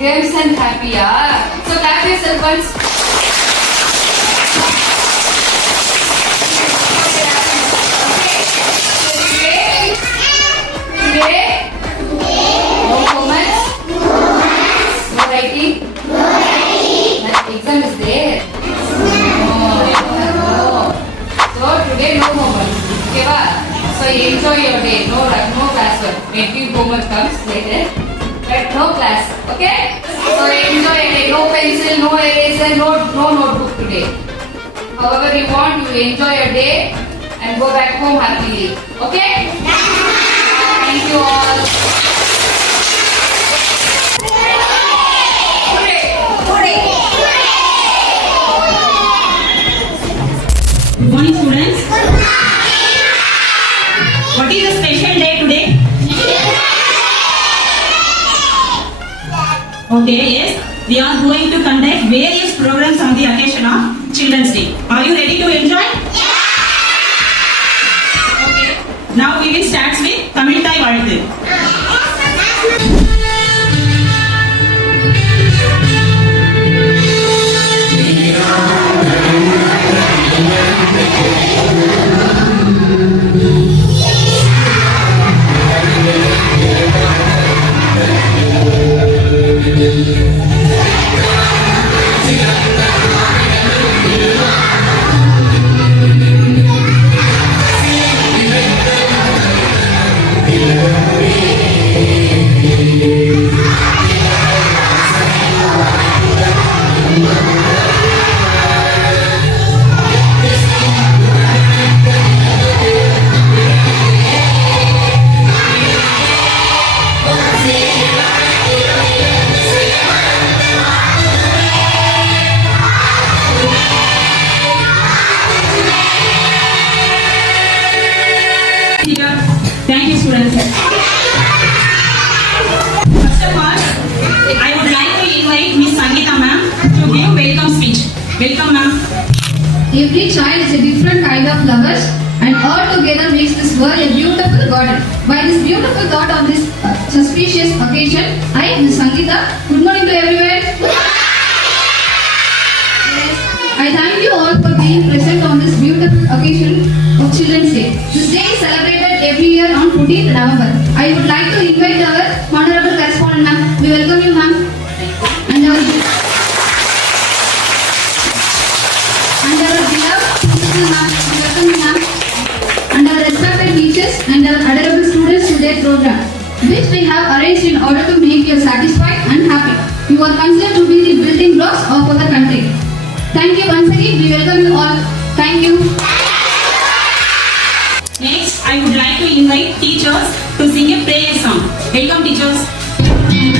Games and happy, yeah. So clap yourself once. Today, no homework, no writing. That exam is there. No. So today no homework. Okay, ba? So enjoy your day. No classwork. Maybe homework comes later. But no class, okay? So enjoy your day. No pencil, no eraser, no notebook today. However you want, you enjoy your day and go back home happily. Okay? Thank you all. Good morning, students. What is the special day today? Okay, yes. We are going to conduct various programs on the occasion of Children's Day. Are you ready to enjoy? Okay. Now we will start with Tamil Thai Vazhuthu. Thank you, students. First of all, I would like to invite Miss Sangeeta ma'am to give welcome speech. Welcome, ma'am. Every child is a different kind of lovers, and all together makes this world a beautiful garden. By this beautiful thought on this auspicious occasion, I, Miss Sangeeta, good morning to everyone. Yes, I thank you all for being present on this beautiful occasion of Children's Day. This day is celebrated every year on 14th November. I would like to invite our honorable correspondent, ma'am. We welcome you, ma'am. And our beloved principal, ma'am. We welcome you, ma'am. And our respected teachers and our adorable students to their program, which we have arranged in order to make you satisfied and happy. You are considered to be the building blocks of our country. Thank you once again. We welcome you all. Thank you. Next, I would like to invite teachers to sing a prayer song. Welcome, teachers. Thank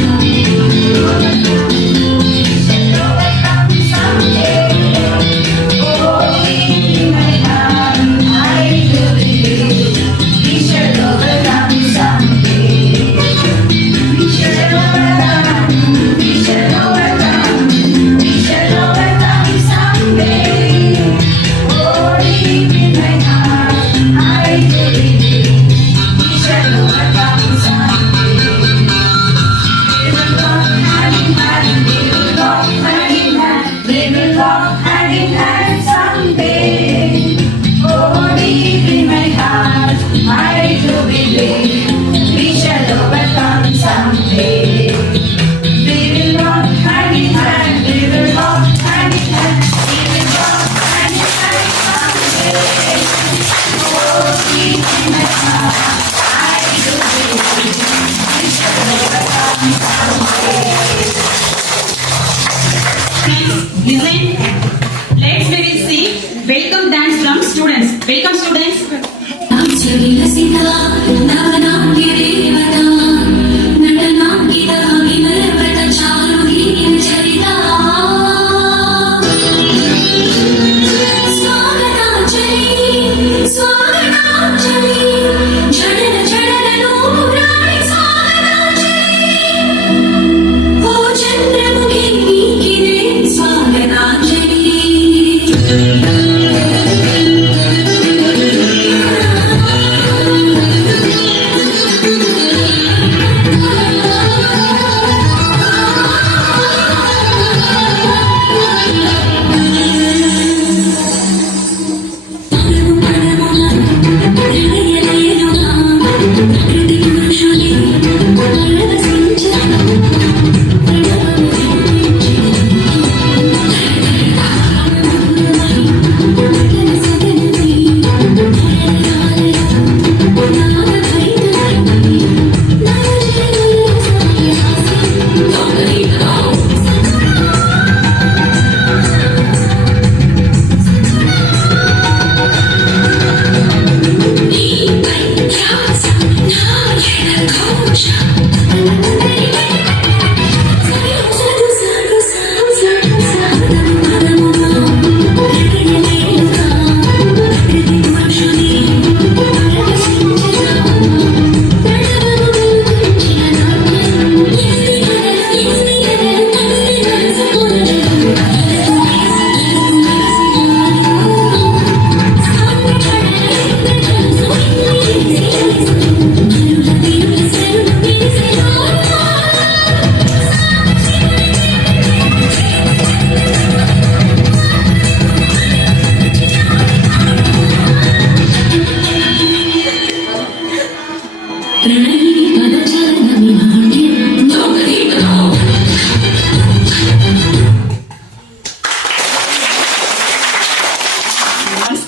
you. Listen. Let's begin see welcome dance from students. Welcome students.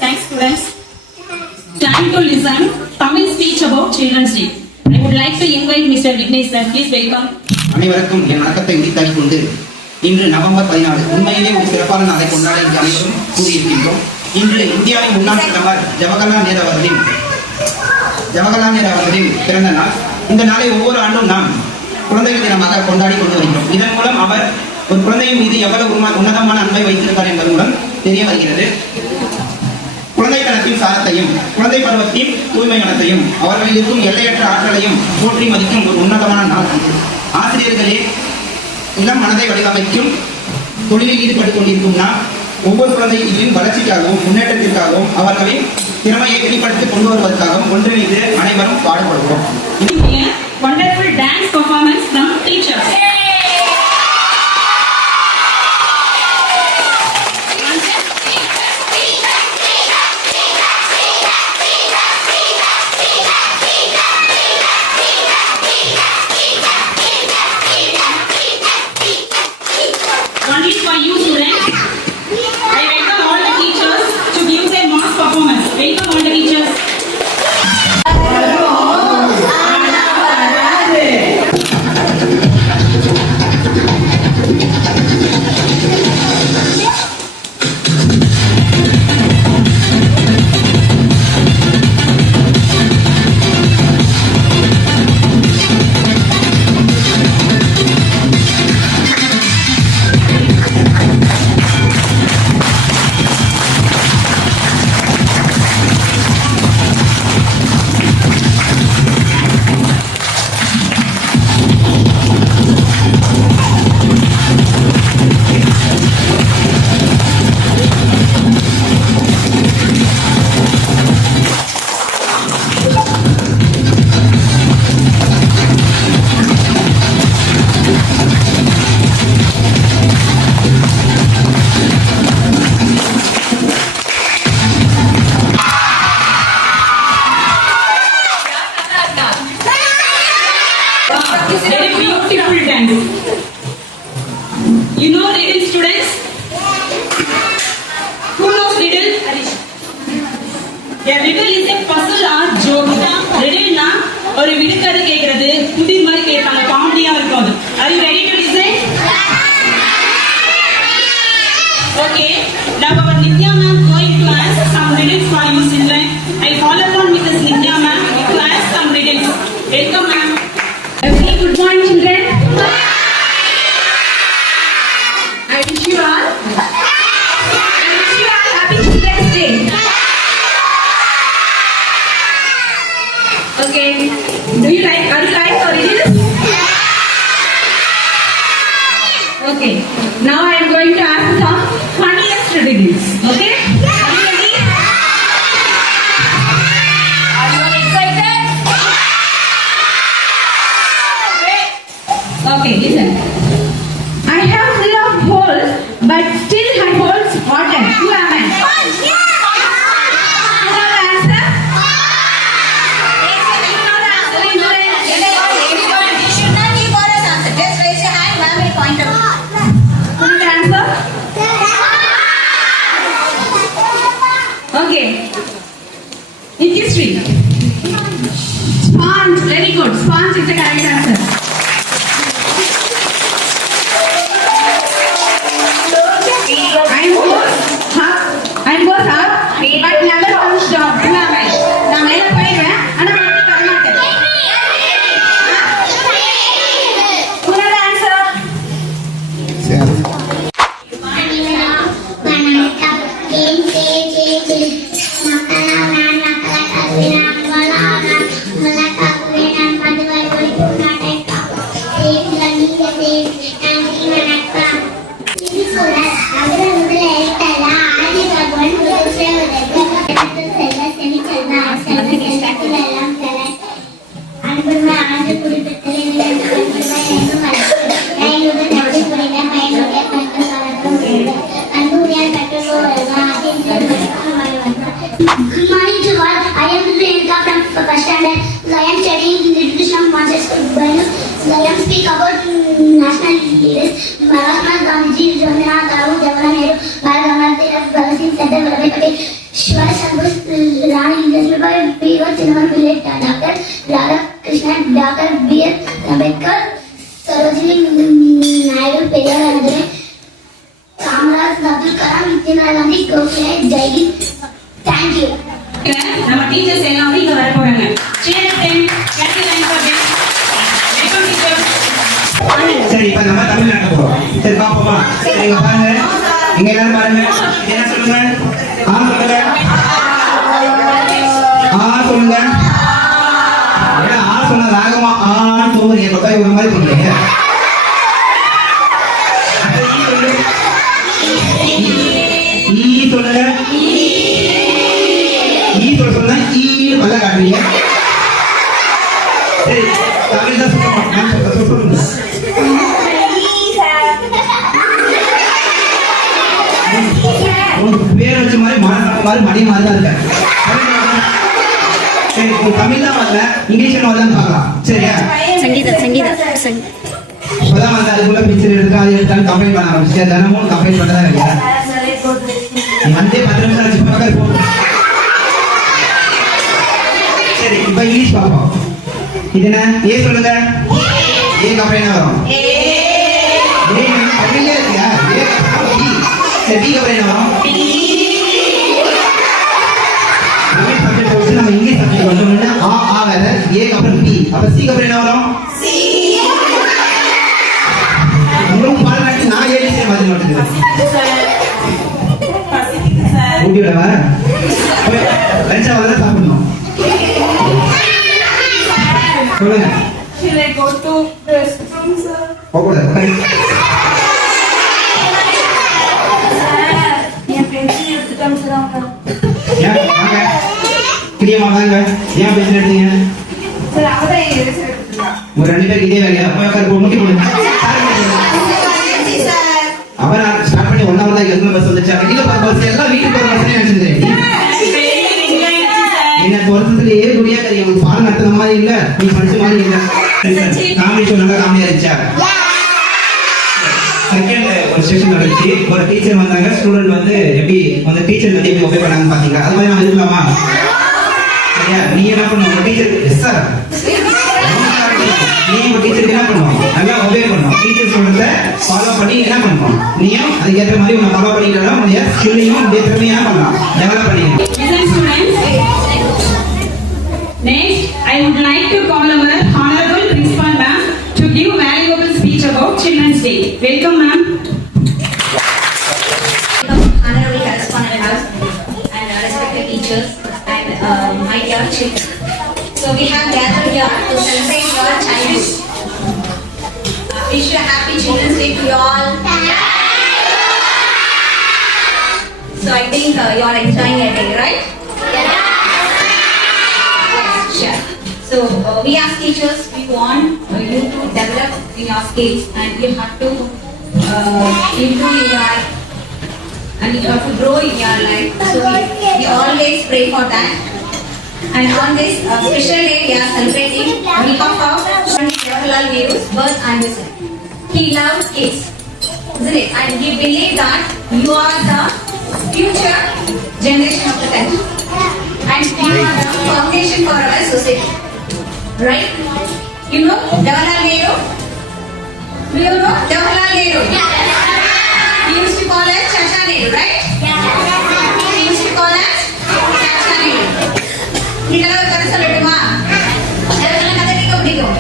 Thanks students. Time to listen Tamil speech about Children's Day. I would like to invite Mr. Vignesh sir. Please welcome. அனைவருக்கும் என் வணக்கத்தை உரித்தாக்கிக் கொண்டு இன்று நவம்பர் 14 உண்மையிலே ஒரு சிறப்பான நாளை கொண்டாட இங்கே அனைவரும் கூறியிருக்கின்றோம். இன்று இந்தியாவின் முன்னாள் பிரதமர் ஜவஹர்லால் நேரு அவர்களின் பிறந்த நாள். இந்த நாளை ஒவ்வொரு ஆண்டும் நாம் குழந்தைகள் தினமாக கொண்டாடி கொண்டு வருகிறோம். இதன் மூலம் அவர் ஒரு குழந்தையின் மீது எவ்வளவு உன்னதமான அன்பை வைத்திருக்கார் என்பது மூலம் தெரிய வருகிறது. குழந்தைத்தனத்தின் சாரத்தையும் குழந்தை பருவத்தின் தூய்மை மனத்தையும் அவர்களில் இருக்கும் எல்லையற்ற ஆற்றலையும் போற்றி மதிக்கும் ஒரு உன்னதமான நாள். ஆசிரியர்களே இளம் மனதை வடிவமைக்கும் தொழிலில் ஈடுபட்டுக் கொண்டிருக்கும் நாம் ஒவ்வொரு குழந்தையின் வளர்ச்சிக்காகவும் முன்னேற்றத்திற்காகவும் அவர்களின் திறமையை வெளிப்படுத்தி கொண்டு வருவதற்காகவும் ஒன்றிணைந்து அனைவரும் பாடுபடுவோம். Wonderful dance performance from teachers. Only for you students. I welcome all the teachers to give their mass performance. Welcome all the teachers. Very beautiful dance. You know riddle, students? Who knows riddle? A riddle is a puzzle or joke. Riddle-னா ஒரு விடுகதை கேக்குறது புதிர் மாதிரி கேட்பாங்க, காமெடியா இருக்கும் அது. Are you ready to listen? Okay. Now our Nitya ma'am going to ask some riddles for you children. I call upon Mrs. Nitya ma'am to ask some riddles. Welcome ma'am. A very good morning, children. I wish you all happy Children's Day. Okay. Are you like for riddles? Okay. Now I am going to ask some funniest riddles. Okay? Are you ready? Are you excited? Okay, listen. I have full of holes, but still I hold water. Who am I? You know the answer? You know the answer? You know the answer? You should not give all us answer. Just raise your hand, ma'am will point out. You know the answer? Okay. In history. Sponge. Very good. Sponge is the correct answer. I'm both up, but never comes down. Who am I? நான் மேல போயிடுவேன், ஆனா மறுபடியும் வர மாட்டேன். Who know the answer? Good morning to all. I am Priyanka from first standard. I am studying in the Education of Monsters School. I am speak about national leaders. Mahatma Gandhi, Rabindranath Tagore, Jawaharlal Nehru, Bal Gangadhar Tilak, Bhagat Singh, Sardar Vallabhbhai Patel, Subhash Chandra Bose, Rani Lakshmíbai, P.O. Chidambaram, Dr. Radhakrishnan, Dr. B.R. Ambedkar, Sarojini Naidu, Periyar Anandare, Kamaraj, Abdul Kalam, Indira Gandhi, Gokhale, Jai Hind. Thank you. நம்ம டீச்சர்ஸ் எல்லாரும் இங்க வர போறாங்க. Cheer them. Get the line for them. Welcome teachers. சரி இப்ப நம்ம தமிழ்நாட்டு போறோம். சரி பாப்போமா? சரி இங்க பாருங்க. இங்க எல்லாரும் பாருங்க. என்ன சொல்லுங்க? ஆ சொல்லுங்க. ஆ சொல்லுங்க. ஏன்னா ஆ சொன்ன ராகமா ஆன்னு தோணுறீங்க. கொட்டாய் ஒரு மாதிரி தோணுறீங்க. ஈ சொல்லுங்க. ஈ சொன்னா ஈன்னு பல்ல காட்டுறீங்க. சரி தமிழ் தான் சொல்லுங்க. பேர் வச்ச மாதிரி மாதிரி மணி மாதிரி தான் இருக்க. சரி தமிழ் தான் வரல, இங்கிலீஷ் வரலான்னு பார்க்கலாம். சரியா? இப்பதான் வந்து அதுக்குள்ள பிக்சர் எடுத்து அது எடுத்தாலும் கம்ப்ளைண்ட் பண்ண ஆரம்பிச்சு. தினமும் கம்ப்ளைண்ட் பண்ணதான் இல்லையா? நீ வந்து 10 நிமிஷம் வச்சு பார்க்க போகும். சரி இப்ப இங்கிலீஷ் பார்ப்போம். இது என்ன? ஏ சொல்லுங்க. ஏ கம்ப்ளைண்ட் வரும். ஏ தமிழ்ல இருக்கியா? ஏ கம்ப்ளைண்ட். சரி பி கம்ப்ளைண்ட் வரும். தமிழ் சப்ஜெக்ட் வச்சு நம்ம இங்கிலீஷ் சப்ஜெக்ட் வந்தோம்னா ஆ வேற, ஏ அப்புறம் பி. அப்ப சி கம்ப்ளைண்ட் வரும். சி உங்களுக்கு பாருங்க, நான் ஏடிசி மாதிரி மாட்டேங்குது. ஊட்டி விடவா? லஞ்சா வந்து சாப்பிடணும். சொல்லுங்க. Should I go to the restroom, sir? போகக்கூடாது. என் பென்சில் எடுத்துட்டேன் சார் அவங்க. ஏன் வாங்க. கிளியமா வாங்க. ஏன் பேசி எடுத்தீங்க? சார் அவதான் எரேசர் எடுத்துட்டான். ஒரு 2 பேருக்கு இதே வேலையா? போய் உட்காரு, முட்டி போடுங்க. அவன் ஸ்டார்ட் பண்ணி 1 hour தான் எத்தனை பஸ் வந்துச்சு? கீழே போற பஸ் எல்லாம் வீட்டுக்கு போற பஸ் நினைச்சிருந்தேன். என்ன பொறுத்ததுல ஏறு குடியா தெரியும். உங்களுக்கு பாடம் நடத்துன மாதிரி இல்ல, நீ படிச்ச மாதிரி இல்ல. காமெடி ஷோ நல்லா காமெடியா இருந்துச்சா? செகண்ட் ஒரு செஷன் நடந்துச்சு. ஒரு டீச்சர் வந்தாங்க, ஸ்டூடெண்ட் வந்து எப்படி அந்த டீச்சர் வந்து எப்படி ஒபே பண்ணாங்கன்னு பாத்தீங்களா? அது மாதிரி நம்ம இருக்கலாமா? சரியா? நீ என்ன பண்ணுவோம்? டீச்சர் எஸ் சார், நீ உங்க டீச்சருக்கு என்ன பண்ணுவோம்? நல்லா ஒபே பண்ணுவோம். டீச்சர் சொல்றத ஃபாலோ பண்ணி என்ன பண்ணுவோம்? நீயும் அதுக்கேற்ற மாதிரி உன்னை ஃபாலோ பண்ணிக்கிட்டா உன்னுடைய ஸ்கில்லையும் உன்னுடைய திறமையை என்ன பண்ணலாம்? டெவலப் பண்ணிக்கலாம். Listen, students. Next, I would like to call our Honorable Principal Ma'am to give valuable speech about Children's Day. Welcome, ma'am. Honorable correspondent house and respected teachers and my dear children. So we have gathered here to celebrate your childhood. Wish you a happy Children's Day to you all. So I think you are enjoying your day, right? Yes, sure. So we as teachers, we want you to develop your skills and you have to improve your and you have to grow in your life. So we always pray for that. And on this special day, we are celebrating on behalf of Jawaharlal Nehu's birth anniversary. He loved kids, isn't it? And he believed that you are the future generation of the country. And you are the foundation for our society. Right? You know Jawaharlal Nehru? Do you know Jawaharlal Nehru? He used to call us Chacha Nehru, right? He used to call us Chacha Nehru. நீங்களா ஒரு கதை சொல்லட்டுமா? எல்லாரும் கதை கேட்க பிடிக்கும்.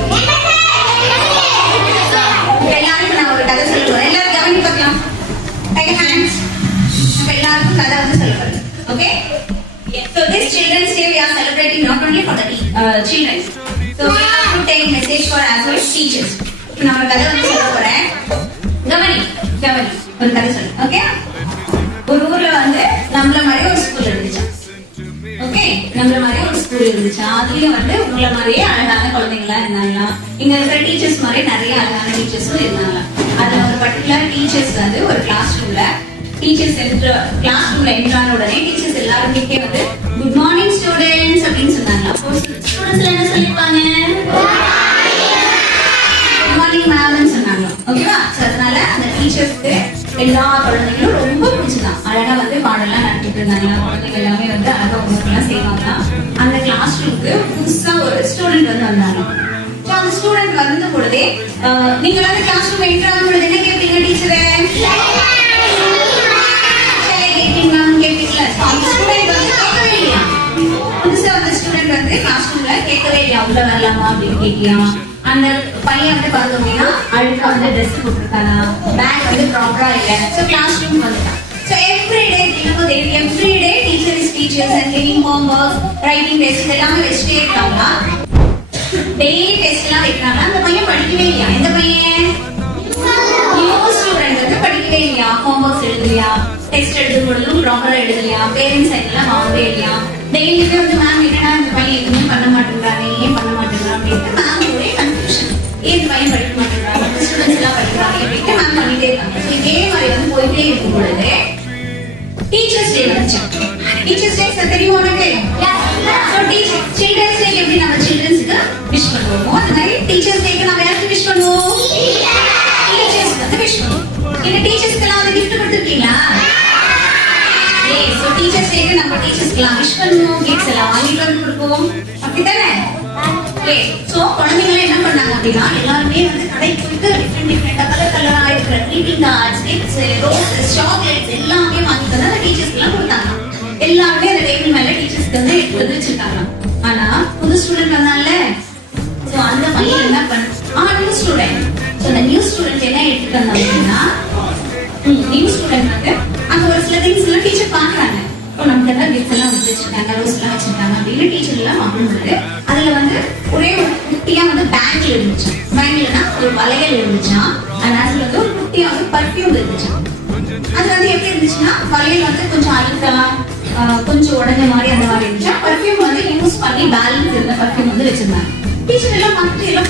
எல்லாருக்கும் நான் ஒரு கதை சொல்ல போறேன். எல்லாரும் கவனி பார்க்கலாம். Take hands. எல்லாருக்கும் கதை வந்து சொல்ல போறேன். Okay? So this Children's Day we are celebrating not only for the children. So we have to take message for as well teachers. நான் ஒரு கதை வந்து சொல்ல போறேன். கவனி ஒரு கதை சொல்லு. ஓகே? ஒரு ஊர்ல வந்து நம்மள மாதிரி ஒரு ஸ்கூல் இருந்துச்சு. ஓகே, நம்மள மாதிரி ஒரு ஸ்கூல் இருந்துச்சு. அதுலயும் வந்து உங்களை மாதிரியே அழகான குழந்தைங்களா இருந்தாங்களா, இங்க இருக்கிற டீச்சர்ஸ் மாதிரி நிறைய அழகான டீச்சர்ஸும் இருந்தாங்களா. அதுல ஒரு பர்டிகுலர் டீச்சர்ஸ் வந்து ஒரு கிளாஸ் ரூம்ல என்ட்ரான உடனே டீச்சர்ஸ் எல்லாருமே வந்து குட் மார்னிங் ஸ்டூடெண்ட்ஸ் அப்படின்னு சொன்னாங்க. அப்போ ஸ்டூடெண்ட்ஸ்ல என்ன சொல்லிருப்பாங்க? குட் மார்னிங் மேம்னு சொன்னாங்க. ஓகேவா? சோ அதனால அந்த டீச்சர்ஸ்க்கு எல்லா குழந்தைங்களும் ரொம்ப பிடிச்சதான். அழகா வந்து பாடெல்லாம் நடத்திட்டு இருந்தாங்க. குழந்தைங்க எல்லாமே வந்து அழகா ஒவ்வொருத்தெல்லாம் செய்வாங்க. அந்த கிளாஸ் ரூமுக்கு புதுசா ஒரு ஸ்டூடெண்ட் வந்து வந்தாங்க. அந்த ஸ்டூடெண்ட் வந்த பொழுதே நீங்க வந்து கிளாஸ் ரூம் என்ட்ரான பொழுது என்ன கேட்பீங்க? டீச்சரே கேட்பீங்களா? அந்த ஸ்டூடெண்ட் வந்து கேட்கவே இல்லையா? புதுசா அந்த ஸ்டூடெண்ட் வந்து கிளாஸ் ரூம்ல கேட்கவே இல்லையா உள்ள வரலாமா அப்படின்னு கேட்கலையா? அந்த பையன் வந்து பார்த்தோம் அப்படின்னா அழுக்கா வந்து ட்ரெஸ் போட்டிருக்கானா, பேக் வந்து ப்ராப்பரா இல்லை. ஸோ கிளாஸ் ரூம் வந்துட்டான். So everyday teacher is teachers and giving homework, writing test எல்லாமே வச்சுட்டே இருக்காங்களா? டெய்லி டெஸ்ட் எல்லாம் வைக்கிறாங்க. அந்த பையன் படிக்கவே இல்லையா? எந்த பையன்? நியூ ஸ்டூடெண்ட் வந்து படிக்கவே இல்லையா? ஹோம்வொர்க்ஸ் எழுதலையா? டெஸ்ட் எழுதும் பொழுதும் ப்ராப்பரா எழுதலையா? பேரண்ட்ஸ் சைட் எல்லாம் வாங்கவே இல்லையா? டெய்லியுமே வந்து மேம் என்னடா இந்த பையன் எதுவுமே பண்ண மாட்டேங்கிறானே, ஏன் பண்ண மாட்டேங்கிறான் அப்படின்னு மேம் ஒரே கன்ஃபியூஷன். ஏன் இந்த பையன் படிக்க மாட்டேங்கிறாங்க, ஸ்டூடெண்ட்ஸ் எல்லாம் படிக்கிறாங்க அப்படின்ட்டு மேம் பண்ணிட்டே இருக்காங்க. இதே மாதிரி வந்து போயிட்டே இருக்கும் பொழுது டீச்சர்ஸ் டே வந்துச்சு. டீச்சர்ஸ் டே தெரியும் உனக்கு? சில்ட்ரன்ஸ் டே எப்படி நம்ம சில்ட்ரன்ஸ்க்கு விஷ் பண்ணுவோமோ அந்த மாதிரி டீச்சர்ஸ் டேக்கு நம்ம யாருக்கு விஷ் பண்ணுவோம்? டீச்சர்ஸ் வந்து விஷ் பண்ணுவோம். இந்த டீச்சர்ஸ்க்கு எல்லாம் வந்து கிஃப்ட் கொடுத்துருக்கீங்களா? சோ டீச்சர்ஸ் டேக்கு நம்ம டீச்சர்ஸ்க்குலாம் விஷ் பண்ணுவோம், கிஃப்ட்ஸ் எல்லாம் வாங்கிட்டு வந்து கொடுப்போம். அப்படிதானே? சோ குழந்தைங்க என்ன பண்ணாங்க அப்படின்னா எல்லாருமே வந்து கடைக்கு போயிட்டு டிஃபரெண்டா கலரா இருக்கிற greeting cards, gifts, roses, chocolates எல்லாமே வாங்கிட்டு வந்து அந்த டீச்சர்ஸ்க்கு எல்லாம் கொடுத்தாங்க. எல்லாருமே அந்த டேபிள் மேல டீச்சர்ஸ்க்கு வந்து எடுத்து வந்து வச்சிருக்காங்க. ஆனா புது ஸ்டூடெண்ட் வந்தாங்கல்ல, சோ அந்த பையன் என்ன பண்ண நியூ ஸ்டூடெண்ட். சோ அந்த நியூ ஸ்டூடெண்ட் என்ன எடுத்துட்டு வந்தாங்க அப்படின்னா நியூ ஸ்டூடெண்ட் வந்து அங்க ஒரு சில திங்ஸ் எல்லாம் டீச்சர் பாக்குறாங்க. இப்போ நமக்கு எல்லாம் கிஃப்ட் எல்லாம் வச்சிருக்காங்க, ரோஸ் எல்லாம் வச்சிருக்காங்க அப்படின்னு டீச்சர் எல்லாம் வாங்கும்போது அதுல வந்து ஒரே ஒரு குட்டியா வந்து பேங்க்ல இருந்துச்சு. பேங்க்லனா ஒரு வளையல் இருந்துச்சா, அந்த அதுல வந்து ஒரு குட்டியா வந்து பர்ஃபியூம் இருந்துச்சு. அது வந்து எப்படி இருந்துச்சுன்னா வளையல் வந்து கொஞ்சம் அழுக்கா கொஞ்சம் உடஞ்ச மாதிரி அந்த மாதிரி இருந்துச்சு. பர்ஃபியூம் வந்து யூஸ் பண்ணி பேலன்ஸ் இருந்த பர்ஃபியூம் வந்து வச்சிருந்தாங்க. டீச்சர் எல்லாம் பார்த்துட்டு எல்லாம்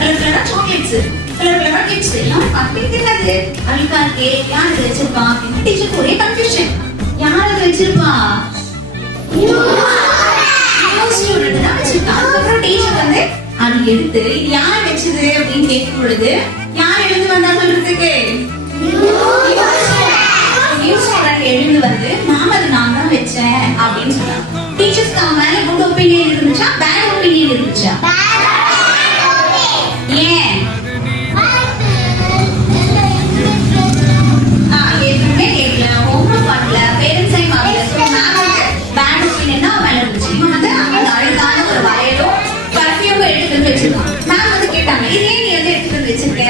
கலர் கலரா சாக்லேட்ஸ், கலர் கலரா கிஃப்ட்ஸ் எல்லாம் பார்த்துட்டு என்னது அழுக்கா இருக்கே, யார் இது வச்சிருப்பா அப்படின்னு டீச்சருக்கு ஒரே கன்ஃபியூஷன். யார் அதை வச்சிருப்பா? நியூ ஸ்டூடெண்ட் தான் வச்சிருக்கா. அதுக்கப்புறம் டீச்சர் வந்து அது எடுத்து இது யார் வச்சது அப்படின்னு கேட்கும் பொழுது யார் எழுந்து வந்தா சொல்றதுக்கு நியூஸ் ஸ்டூடெண்ட் எழுந்து வந்து மேம் அது நான் தான் வச்சேன் அப்படின்னு சொன்னாங்க. டீச்சர்ஸ்க்கு அவன் மேல குட் ஒப்பீனியன் இருந்துச்சா பேட் ஒப்பீனியன் இருந்துச்சா? ஏன் எதுவுமே கேட்கல, ஹோம்ஒர்க் பண்ணல, பேரண்ட்ஸ் டைம் ஆகல. ஸோ மேம் வந்து பேட் ஒப்பீனியன் தான் மேல இருந்துச்சு. இவன் வந்து அந்த அழுதான ஒரு வளையலும் பர்ஃபியூம் எடுத்துட்டு வந்து வச்சிருக்கான். மேம் வந்து கேட்டாங்க இது ஏன் நீ வந்து எடுத்துட்டு வந்து வச்சிருக்க?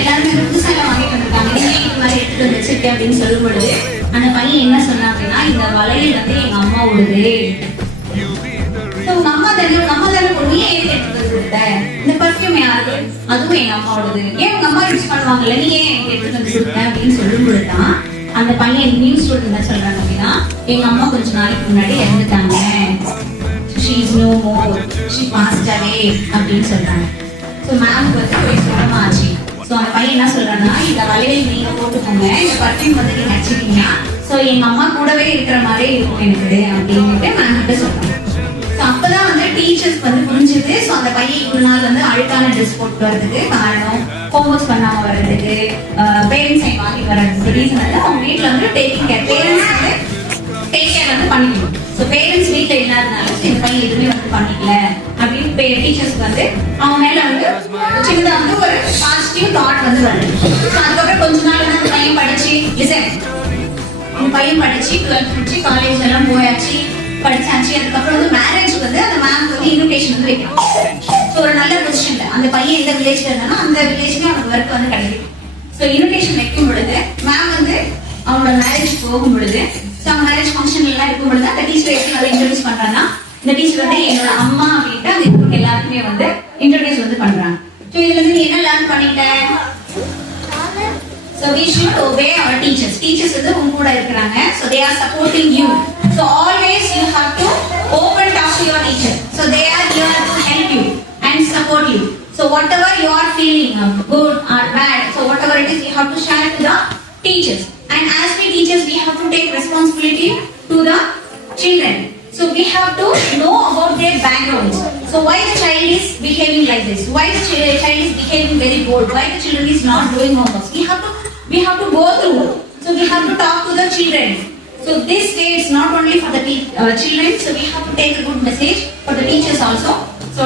எல்லாருமே புதுசாக வாங்கிட்டு வந்திருக்காங்க, நீ ஏன் இது மாதிரி எடுத்துட்டு வந்து வச்சிருக்க அப்படின்னு சொல்லும் பொழுது அந்த பையன் என்ன சொன்னா அப்படின்னா இந்த வளையல் வந்து எங்க அம்மாவோடது. உங்க அம்மா தானே பொண்ணு ஏன் எடுத்துட்டு வந்து கொடுத்த? இந்த பர்ஃபியூம் யாரு? அதுவும் எங்க அம்மாவோடது. ஏன் உங்க அம்மா யூஸ் பண்ணுவாங்கல்ல, நீ ஏன் எடுத்துட்டு வந்து கொடுத்த அப்படின்னு சொல்லும் பொழுதுதான் அந்த பையன் நியூஸ் ஸ்டூடெண்ட் என்ன சொல்றாங்க அப்படின்னா எங்க அம்மா கொஞ்ச நாளைக்கு முன்னாடி இறந்துட்டாங்க, she is no more, she passed away அப்படின்னு சொல்றாங்க. ஸோ மேம் வந்து போய் சுகமாச்சு. ஸோ அந்த பையன் என்ன சொல்றான்னா இந்த வளையல் நீங்க போட்டுக்கோங்க, இந்த பர்ஃபியூம் வந்து நீங்க வச்சுக்கீங்கன்னா ஸோ எங்க அம்மா கூடவே இருக்கிற மாதிரி இருக்கும் எனக்கு அப்படின்ட்டு மேம் கிட்ட சொல்றாங்க. ஸோ அப்பதான் வந்து டீச்சர்ஸ் வந்து புரிஞ்சுது. ஸோ அந்த பையன் இவ்வளவு நாள் வந்து அழுக்கான ட்ரெஸ் போட்டு வர்றதுக்கு காரணம், ஹோம்ஒர்க் பண்ணாம வர்றதுக்கு, பேரண்ட்ஸ் டைம் வாங்கி வர்றதுக்கு ரீசன் வந்து அவங்க வீட்டுல வந்து டேக்கிங் கேர், பேரண்ட்ஸ் வந்து டேக் கேர் வந்து பண்ணிக்கணும். ஸோ பேரண்ட்ஸ் வீட்டுல இல்லாதனால இந்த பையன் எதுவுமே வந்து பண்ணிக்கல அப்படின்னு டீச்சர்ஸ் வந்து அவங்க மேல வந்து சின்னதா வந்து ஒரு பாசிட்டிவ் தாட் வந்து வருது. ஸோ அதுக்கப்புறம் கொஞ்ச நாள் வந்து அந்த பையன் படிச்சு இந்த பையன் படிச்சு 12th முடிச்சு காலேஜ் எல்லாம் போயாச்சு, படிச்சாச்சு. அதுக்கப்புறம் வந்து மேரேஜ் வந்து அந்த மேம் வந்து இன்விடேஷன் வந்து வைக்கணும். ஸோ ஒரு நல்ல பொசிஷன்ல அந்த பையன் எந்த வில்லேஜ்ல இருந்தாலும் அந்த வில்லேஜ்லயும் அவனுக்கு ஒர்க் வந்து கிடைக்கும். ஸோ இன்விடேஷன் வைக்கும் பொழுது மேம் வந்து அவனோட மேரேஜ் போகும் பொழுது அவங்க மேரேஜ் ஃபங்க்ஷன் எல்லாம் இருக்கும் பொழுது அந்த டீச்சர் எப்படி வந்து இன்ட்ரோடியூஸ் பண்றாங்கன்னா இந்த டீச்சர் வந்து என்னோட அம்மா அப்படின்ட்டு அது இருக்கிற எல்லாருக்குமே வந்து இன்ட்ரோடியூஸ் வந்து பண்றாங்க. ஸோ இதுல இருந்து நீ என்ன லேர்ன் பண்ணிட்ட? So we should obey our teachers. Teachers வந்து உங்க கூட இருக்காங்க. So they are supporting you. So always you have to open talk to your teacher. So they are here to help you and support you. So whatever you are feeling, good or bad, so whatever it is, you have to share to the teachers. And as we teachers, we have to take responsibility to the children. So we have to know about their backgrounds. So why the child is behaving like this? Why the child is behaving very bold? Why the children is not doing homework? We have to go through. So we have to talk to the children. So this way it's not only for the children. So we have to take a good message for the teachers also. So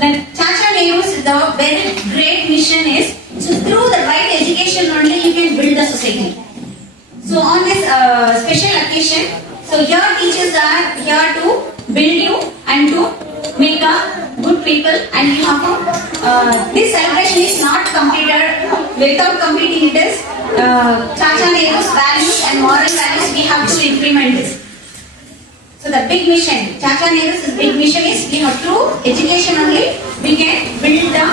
then Chacha Nehrus, the very great mission is, so through the right education only you can build the society. So on this special occasion, so your teachers are here to build you and to make a good people, and you have to, this celebration is not completed without completing it is Chacha Nehrus values and moral values. We have to implement this. So the big mission, Chacha Nehrus' big mission is, we have through education only we can build a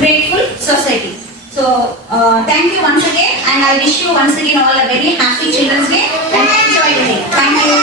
grateful society. So thank you once again, and I wish you once again all a very happy Children's Day and enjoy the day. Thank you.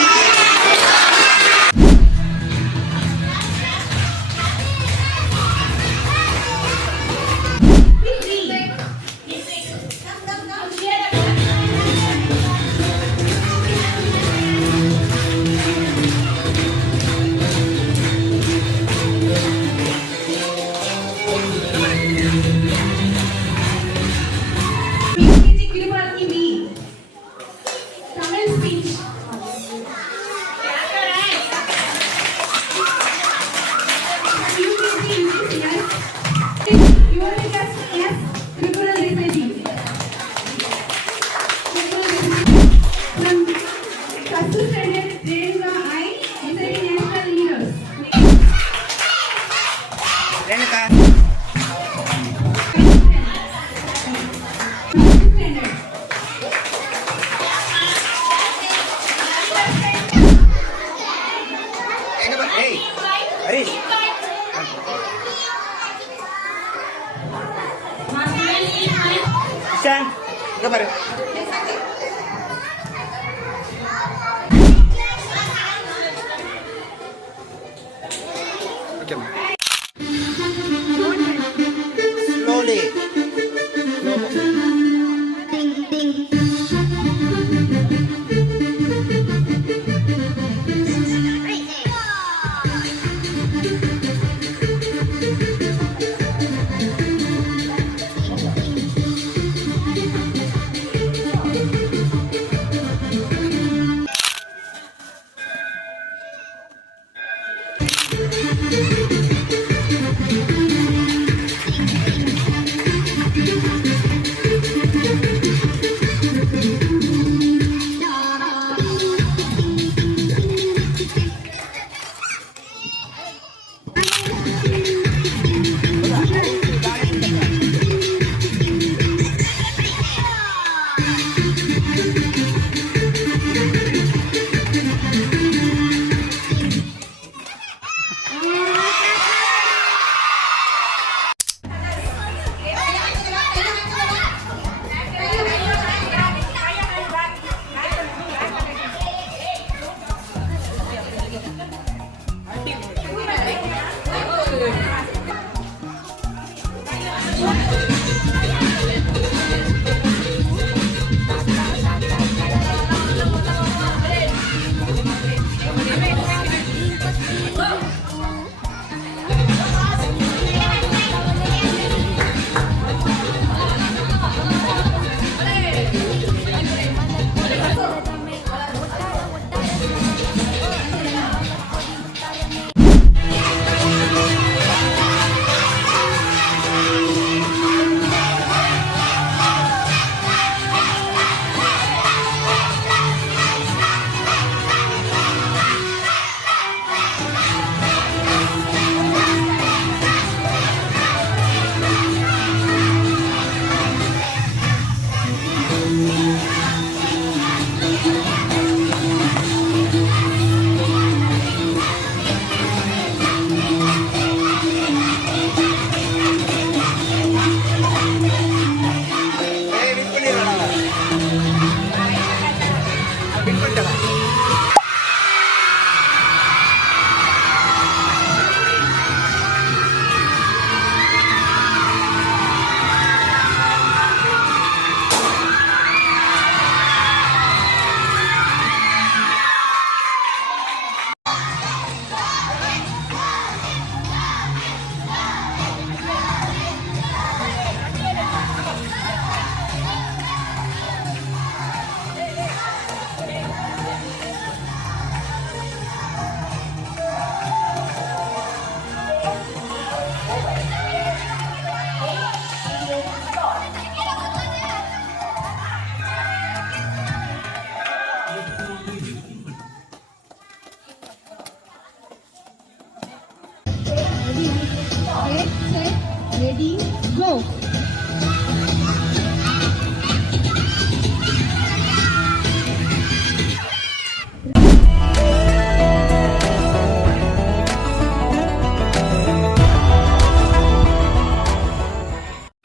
Ready, go.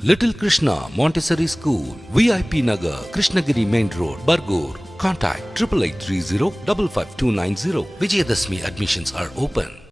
Little Krishna Montessori School, VIP Nagar, Krishnagiri Main Road, Bargur. Contact 8830 55290. Vijayadashmi admissions are open.